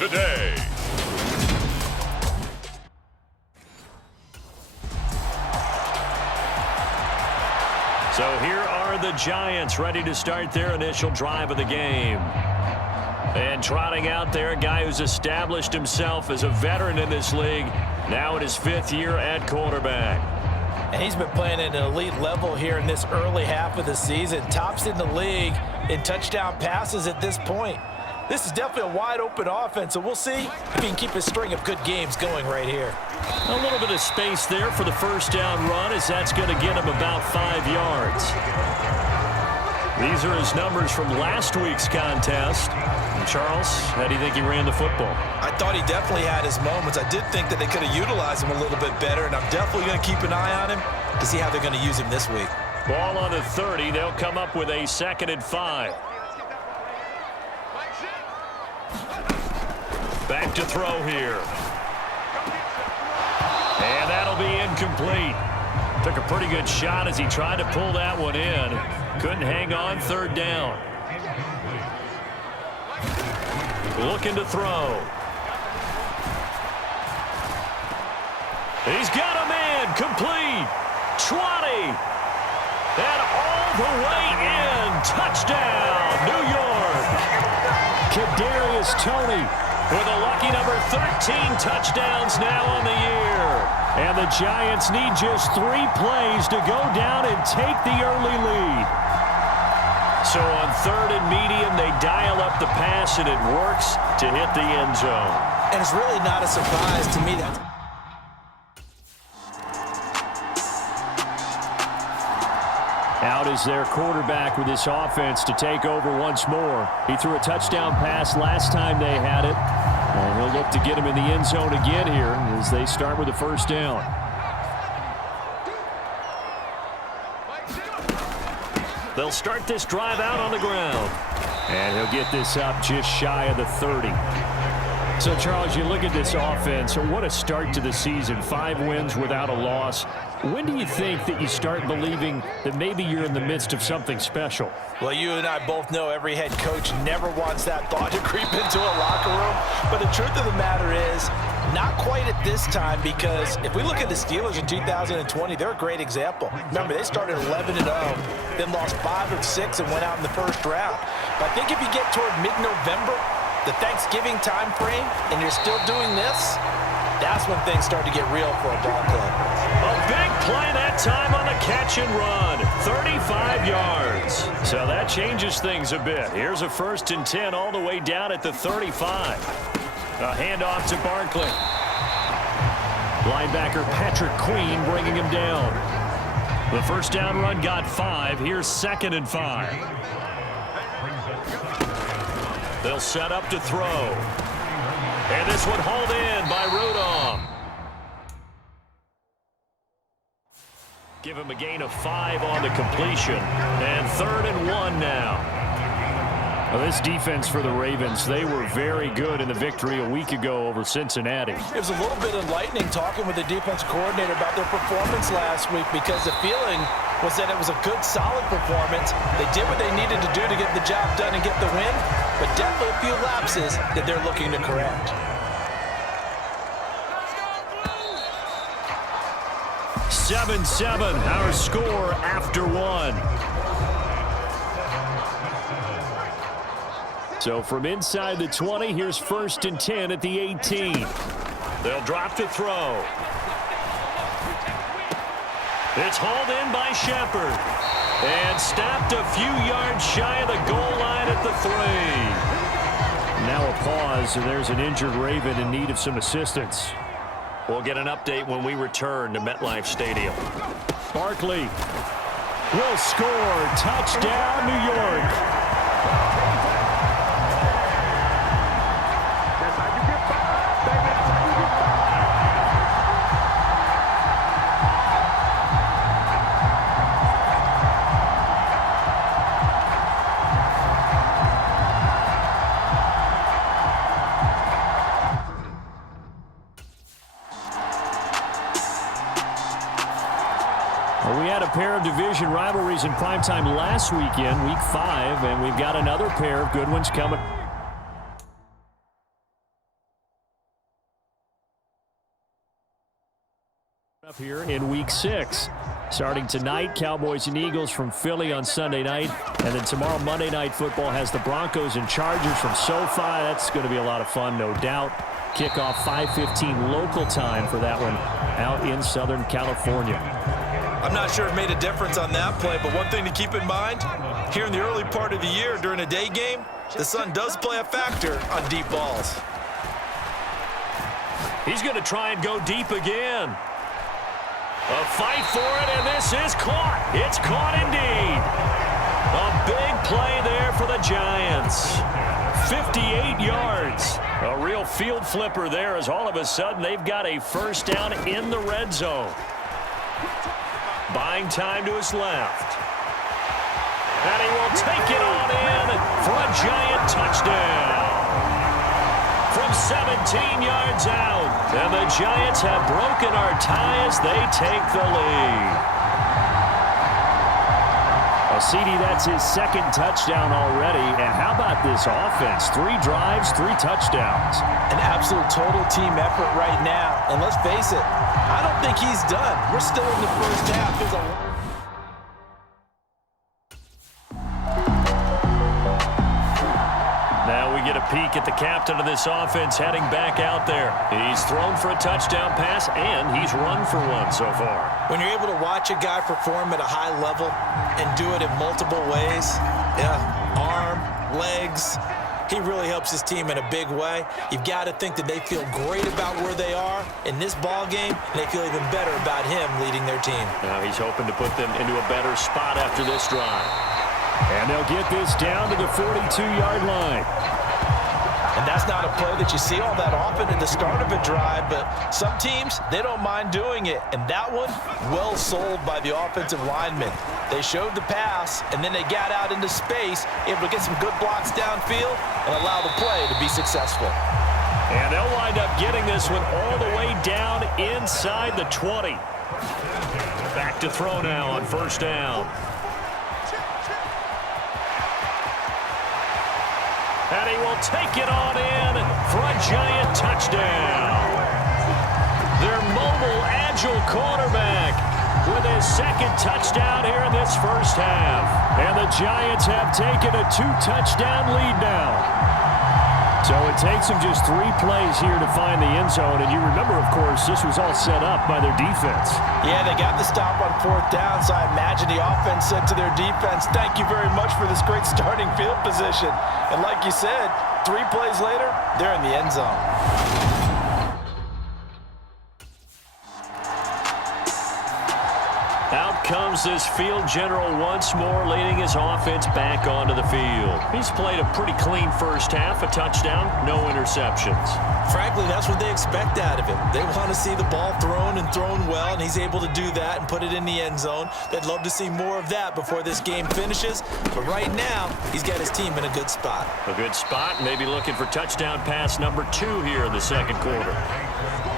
Today. So here are the Giants ready to start their initial drive of the game. And trotting out there, a guy who's established himself as a veteran in this league, now in his 5th year at quarterback. And he's been playing at an elite level here in this early half of the season. Tops in the league in touchdown passes at this point. This is definitely a wide-open offense, so we'll see if he can keep a string of good games going right here. A little bit of space there for the first down run, as that's going to get him about 5 yards. These are his numbers from last week's contest. And Charles, how do you think he ran the football? I thought he definitely had his moments. I did think that they could have utilized him a little bit better, and I'm definitely going to keep an eye on him to see how they're going to use him this week. Ball on the 30. They'll come up with a 2nd and 5. Back to throw here. And that'll be incomplete. Took a pretty good shot as he tried to pull that one in. Couldn't hang on 3rd down. Looking to throw. He's got a man. Complete. 20. And all the way in. Touchdown, New York. Kadarius Toney with a lucky number 13 touchdowns now on the year. And the Giants need just 3 plays to go down and take the early lead. So on 3rd and medium, they dial up the pass, and it works to hit the end zone. And it's really not a surprise to me that out is their quarterback with this offense to take over once more. He threw a touchdown pass last time they had it. And he'll look to get him in the end zone again here as they start with the 1st down. They'll start this drive out on the ground. And he'll get this up just shy of the 30. So, Charles, you look at this offense, what a start to the season. 5 wins without a loss. When do you think that you start believing that maybe you're in the midst of something special? Well, you and I both know every head coach never wants that thought to creep into a locker room. But the truth of the matter is, not quite at this time, because if we look at the Steelers in 2020, they're a great example. Remember, they started 11-0, then lost 5 of 6 and went out in the first round. But I think if you get toward mid-November, the Thanksgiving time frame, and you're still doing this, that's when things start to get real for a ball club. A big play that time on the catch and run. 35 yards. So that changes things a bit. Here's a 1st and 10 all the way down at the 35. A handoff to Barkley. Linebacker Patrick Queen bringing him down. The first down run got 5. Here's 2nd and 5. They'll set up to throw. And this one hauled in by Rudolph. Give him a gain of 5 on the completion. And 3rd and 1 now. Well, this defense for the Ravens, they were very good in the victory a week ago over Cincinnati. It was a little bit enlightening talking with the defense coordinator about their performance last week, because the feeling was that it was a good, solid performance. They did what they needed to do to get the job done and get the win, but definitely a few lapses that they're looking to correct. 7-7, our score after 1. So from inside the 20, here's 1st and 10 at the 18. They'll drop to throw. It's hauled in by Shepard. And stopped a few yards shy of the goal line at the 3. Now a pause, and there's an injured Raven in need of some assistance. We'll get an update when we return to MetLife Stadium. Barkley will score. Touchdown, New York. We had a pair of division rivalries in primetime last weekend, week 5, and we've got another pair of good ones coming up here in week 6. Starting tonight, Cowboys and Eagles from Philly on Sunday night, and then tomorrow Monday Night Football has the Broncos and Chargers from SoFi. That's going to be a lot of fun, no doubt. Kickoff 5:15 local time for that one out in Southern California. I'm not sure it made a difference on that play, but one thing to keep in mind, here in the early part of the year during a day game, the sun does play a factor on deep balls. He's going to try and go deep again. A fight for it, and this is caught. It's caught indeed. A big play there for the Giants. 58 yards. A real field flipper there, as all of a sudden they've got a first down in the red zone. Buying time to his left. And he will take it on in for a Giant touchdown. From 17 yards out. And the Giants have broken our tie as they take the lead. CD, that's his 2nd touchdown already. And how about this offense? 3 drives, 3 touchdowns. An absolute total team effort right now. And let's face it, I don't think he's done. We're still in the first half. Now we get a peek at the captain of this offense heading back out there. He's thrown for a touchdown pass, and he's run for one so far. When you're able to watch a guy perform at a high level and do it in multiple ways, arm, legs, he really helps his team in a big way. You've got to think that they feel great about where they are in this ball game, and they feel even better about him leading their team. Now he's hoping to put them into a better spot after this drive. And they'll get this down to the 42-yard line. And that's not a play that you see all that often at the start of a drive, but some teams, they don't mind doing it. And that one, well sold by the offensive lineman. They showed the pass, and then they got out into space, able to get some good blocks downfield and allow the play to be successful. And they'll wind up getting this one all the way down inside the 20. Back to throw now on first down. And he will take it on in for a giant touchdown. Their mobile, agile quarterback with his second touchdown here in this first half. And the Giants have taken a 2-touchdown lead now. So it takes them just 3 plays here to find the end zone. And you remember, of course, this was all set up by their defense. Yeah, they got the stop on 4th down, so I imagine the offense said to their defense, thank you very much for this great starting field position. And like you said, 3 plays later, they're in the end zone. Out comes this field general once more, leading his offense back onto the field. He's played a pretty clean first half, a touchdown, no interceptions. Frankly, that's what they expect out of him. They want to see the ball thrown and thrown well, and he's able to do that and put it in the end zone. They'd love to see more of that before this game finishes, but right now, he's got his team in a good spot. A good spot, maybe looking for touchdown pass number 2 here in the second quarter.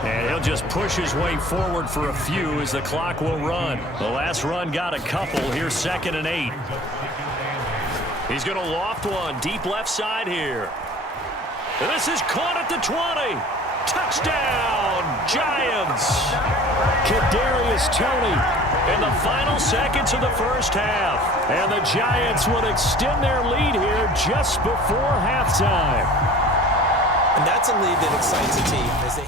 And he'll just push his way forward for a few as the clock will run. The last run got a couple. Here's 2nd and 8. He's going to loft one deep left side here. And this is caught at the 20. Touchdown, Giants. Kadarius Toney in the final seconds of the first half. And the Giants would extend their lead here just before halftime. And that's a lead that excites the team as they...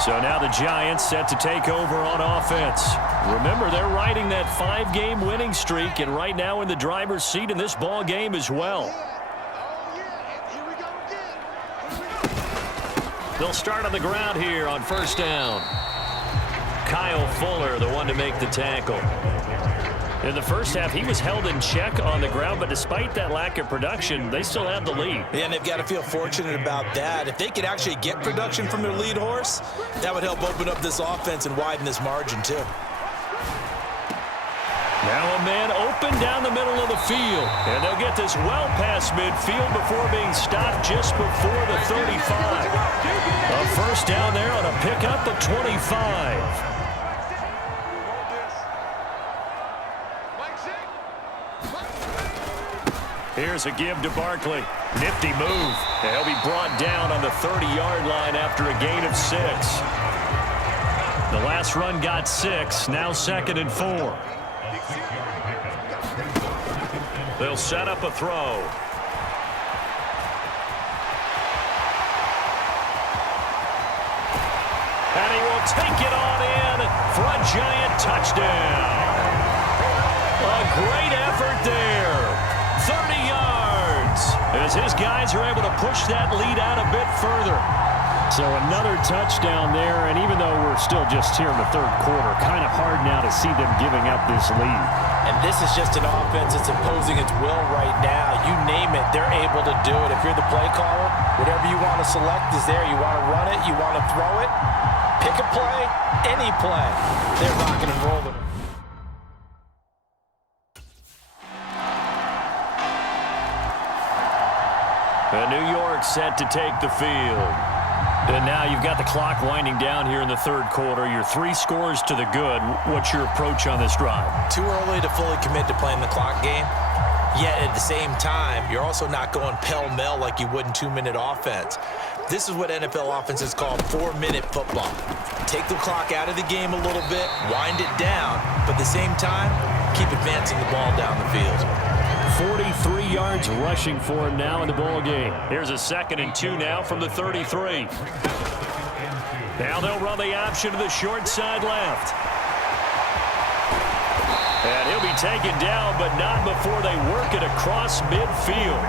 So now the Giants set to take over on offense. Remember, they're riding that 5-game winning streak, and right now in the driver's seat in this ball game as well. They'll start on the ground here on first down. Kyle Fuller, the one to make the tackle. In the first half, he was held in check on the ground, but despite that lack of production, they still have the lead. Yeah, and they've got to feel fortunate about that. If they could actually get production from their lead horse, that would help open up this offense and widen this margin, too. Now a man open down the middle of the field, and they'll get this well past midfield before being stopped just before the 35. A first down there on a pickup at 25. Here's a give to Barkley. Nifty move. And he'll be brought down on the 30-yard line after a gain of 6. The last run got 6. Now 2nd and 4. They'll set up a throw. And he will take it on in for a giant touchdown. A great effort there. 30 yards as his guys are able to push that lead out a bit further. So another touchdown there, and even though we're still just here in the third quarter, kind of hard now to see them giving up this lead. And this is just an offense that's imposing its will right now. You name it, they're able to do it. If you're the play caller, whatever you want to select is there. You want to run it, you want to throw it, pick a play, any play. They're rocking and rolling. And New York set to take the field. And now you've got the clock winding down here in the third quarter. Your 3 scores to the good. What's your approach on this drive? Too early to fully commit to playing the clock game. Yet at the same time, you're also not going pell-mell like you would in 2-minute offense. This is what NFL offenses call 4-minute football. Take the clock out of the game a little bit, wind it down, but at the same time, keep advancing the ball down the field. 43 yards rushing for him now in the ball game. Here's a 2nd and 2 now from the 33. Now they'll run the option to the short side left. And he'll be taken down, but not before they work it across midfield.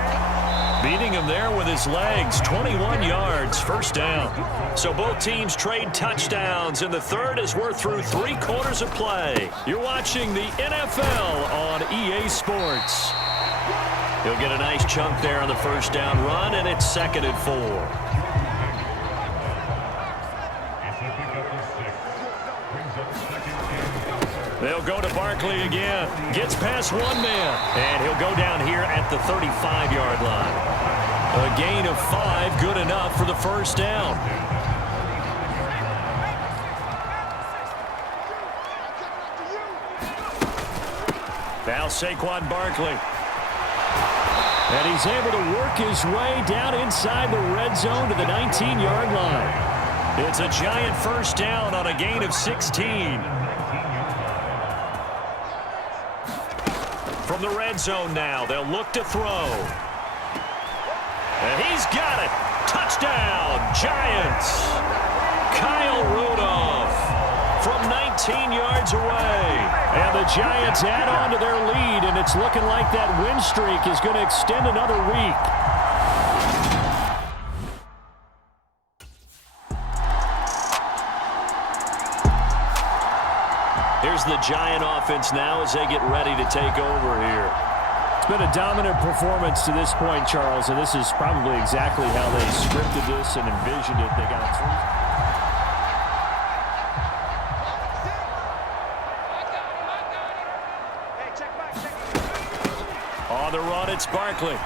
Beating him there with his legs, 21 yards, first down. So both teams trade touchdowns in the third as we're through 3 quarters of play. You're watching the NFL on EA Sports. He'll get a nice chunk there on the first down run, and it's 2nd and 4. They'll go to Barkley again. Gets past one man. And he'll go down here at the 35-yard line. A gain of 5, good enough for the first down. Now Saquon Barkley. And he's able to work his way down inside the red zone to the 19-yard line. It's a giant first down on a gain of 16. From the red zone now, they'll look to throw. And he's got it. Touchdown, Giants. Kyle Rudolph from 19 yards away. And the Giants add on to their lead, and it's looking like that win streak is going to extend another week. Here's the Giant offense now as they get ready to take over here. It's been a dominant performance to this point, Charles, and this is probably exactly how they scripted this and envisioned it. They got through. On the run, it's Barkley.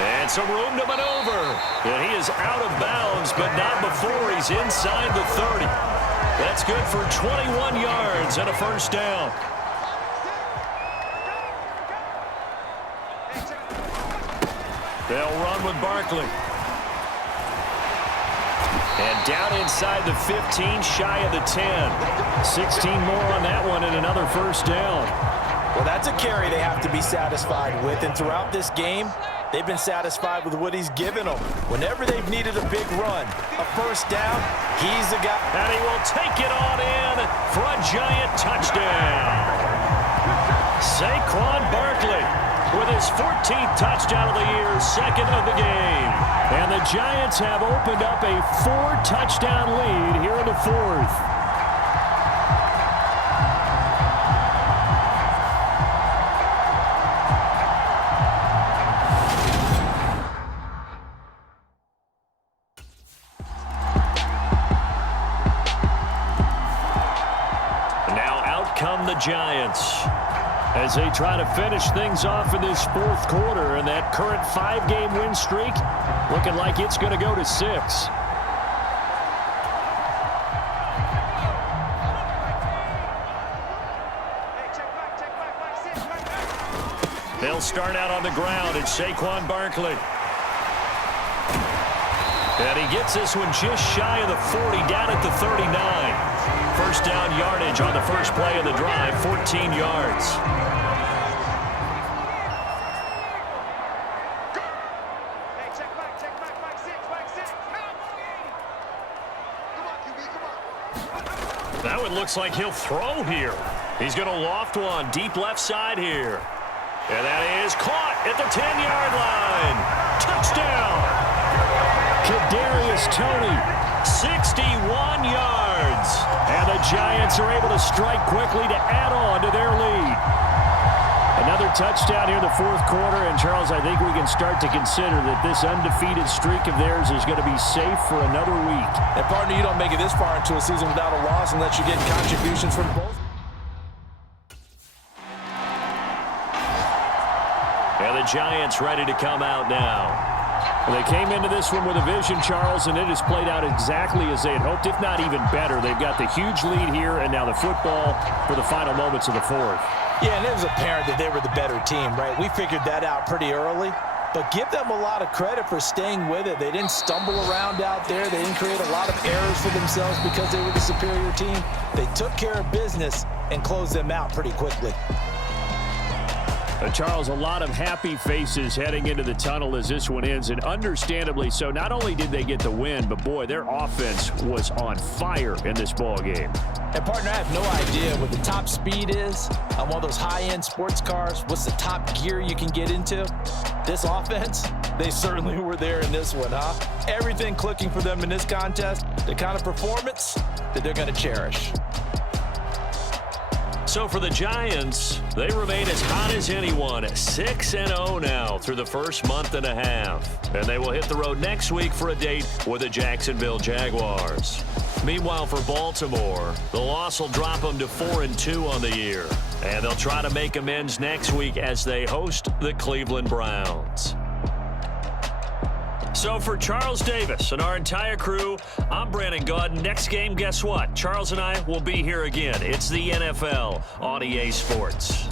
And some room to maneuver. And he is out of bounds, but not before he's inside the 30. That's good for 21 yards and a first down. They'll run with Barkley. And down inside the 15, shy of the 10. 16 more on that one and another first down. Well, that's a carry they have to be satisfied with. And throughout this game, they've been satisfied with what he's given them. Whenever they've needed a big run, a first down, he's the guy. And he will take it on in for a Giant touchdown. Saquon Barkley with his 14th touchdown of the year, second of the game. And the Giants have opened up a 4-touchdown lead here in the fourth. Giants as they try to finish things off in this fourth quarter, and that current 5-game win streak looking like it's going to go to 6. They'll start out on the ground. It's Saquon Barkley. And he gets this one just shy of the 40, down at the 39. First down yardage on the first play of the drive, 14 yards. That one looks like he'll throw here. He's going to loft one deep left side here. And that is caught at the 10-yard line. Touchdown. Kadarius Toney, 61 yards. And the Giants are able to strike quickly to add on to their lead. Another touchdown here in the fourth quarter. And, Charles, I think we can start to consider that this undefeated streak of theirs is going to be safe for another week. And, partner, you don't make it this far into a season without a loss unless you're getting contributions from both. And the Giants ready to come out now. Well, they came into this one with a vision, Charles, and it has played out exactly as they had hoped, if not even better. They've got the huge lead here, and now the football for the final moments of the fourth. Yeah, and it was apparent that they were the better team, right? We figured that out pretty early, but give them a lot of credit for staying with it. They didn't stumble around out there. They didn't create a lot of errors for themselves because they were the superior team. They took care of business and closed them out pretty quickly. Charles, a lot of happy faces heading into the tunnel as this one ends, and understandably so. Not only did they get the win, but, boy, their offense was on fire in this ball game. And, partner, I have no idea what the top speed is on one of those high-end sports cars. What's the top gear you can get into? This offense, they certainly were there in this one, huh? Everything clicking for them in this contest, the kind of performance that they're going to cherish. So for the Giants, they remain as hot as anyone, 6-0 now through the first month and a half. And they will hit the road next week for a date with the Jacksonville Jaguars. Meanwhile, for Baltimore, the loss will drop them to 4-2 on the year. And they'll try to make amends next week as they host the Cleveland Browns. So for Charles Davis and our entire crew, I'm Brandon Gaudin. Next game, guess what? Charles and I will be here again. It's the NFL on EA Sports.